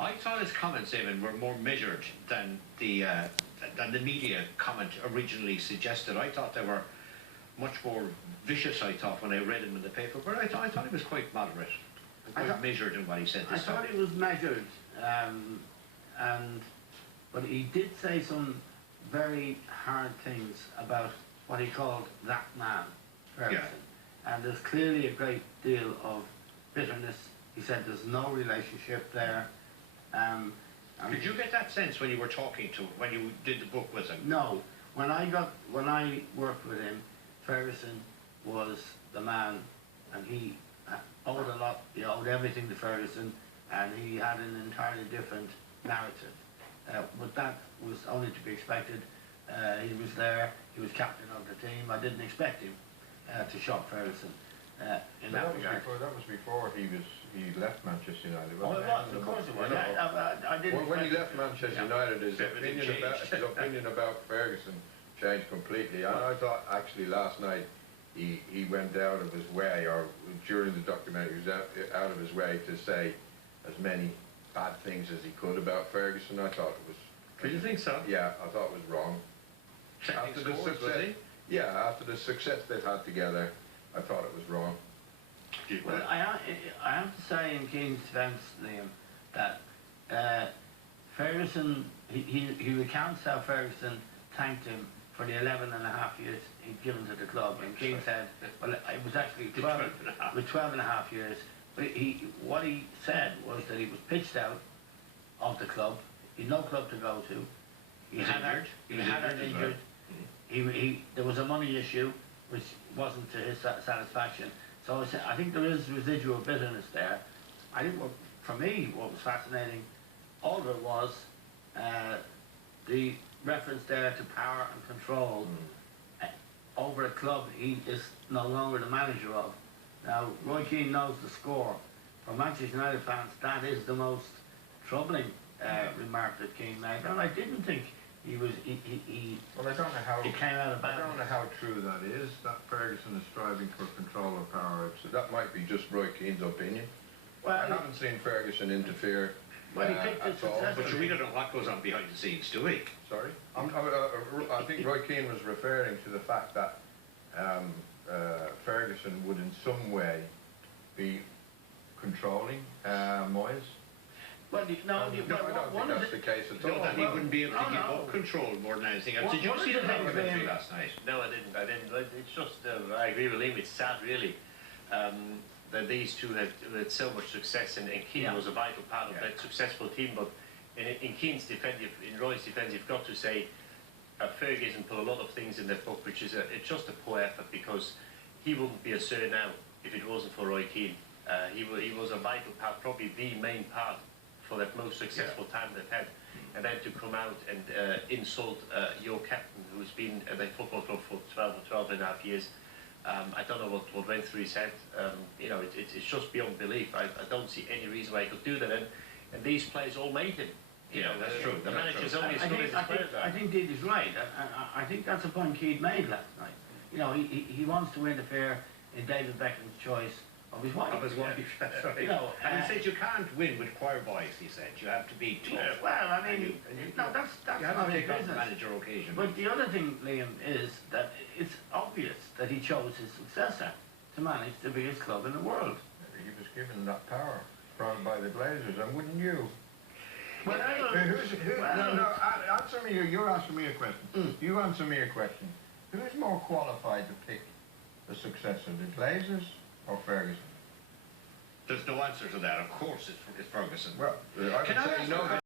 I thought his comments, Eamon, were more measured than the media comment originally suggested. I thought they were much more vicious, I thought, when I read him in the paper, but I thought he was quite moderate and quite measured in what he said this time. I thought he was measured, but he did say some very hard things about what he called that man, Ferguson. Yeah. And there's clearly a great deal of bitterness. He said there's no relationship there. Did you get that sense when you were talking to him, when you did the book with him? No. When I worked with him, Ferguson was the man, and he owed a lot. He owed everything to Ferguson, and he had an entirely different narrative. But that was only to be expected. He was there. He was captain of the team. I didn't expect him to shock Ferguson. That was before he left Manchester United. Oh, it was, of course it was. I didn't. When he left Manchester United, his opinion about Ferguson changed completely. And I thought actually last night he went out of his way, or during the documentary, he was out of his way to say as many bad things as he could about Ferguson. I thought it was. Did you think so? Yeah, I thought it was wrong. After the success, after the success they've had together, I thought it was wrong. Well, I have to say in Keane's defence, Liam, that Ferguson, he recounts how Ferguson thanked him for the 11 and a half years he'd given to the club, and Keane said, well, it was actually 12 and a half years, but what he said was that he was pitched out of the club, he had no club to go to, he had injured, there was a money issue, which wasn't to his satisfaction. So I think there is residual bitterness there. I think for me, what was fascinating, all of it was the reference there to power and control over a club he is no longer the manager of. Now, Roy Keane knows the score. For Manchester United fans, that is the most troubling remark that Keane made. And I didn't think well, I don't know how. He came out of I don't know how true that is. That Ferguson is striving for control of power. So that might be just Roy Keane's opinion. Well, I haven't seen Ferguson interfere at all. But we don't know what goes on behind the scenes, do we? Sorry, I think Roy Keane was referring to the fact that Ferguson would in some way be controlling Moyes. Well, I don't think that's the case at all. No, that he wouldn't be able to give up control more than anything else. Did you see the documentary last night? No, I didn't. It's just, I agree with Liam, it's sad really, that these two had so much success, and Keane was a vital part of that successful team, but in Keane's defence, in Roy's defence, you've got to say Ferguson put a lot of things in that book, which is it's just a poor effort, because he wouldn't be a Sir now if it wasn't for Roy Keane. He was a vital part, probably the main part for that most successful time they've had, and then to come out and insult your captain, who's been at the football club for 12 and a half years. I don't know what went through his head. You know, it's just beyond belief. I don't see any reason why he could do that, and these players all made him. You know, that's true. The manager's only as good as his players are. I think Dede is right. I think that's a point Keane made last night. You know, he wants to interfere in David Beckham's choice of his wife. That's right. You know, and he said you can't win with choir boys, he said. You have to be tough. Well, I mean, no, that's not his business. Manager occasion. But the other thing, Liam, is that it's obvious that he chose his successor to manage the biggest club in the world. He was given that power by the Glazers, and wouldn't you? Well, answer me. You're asking me a question. You answer me a question. Who's more qualified to pick the successor, the Glazers or Ferguson? There's no answer to that. Of course, it's Ferguson. Well, I can say no.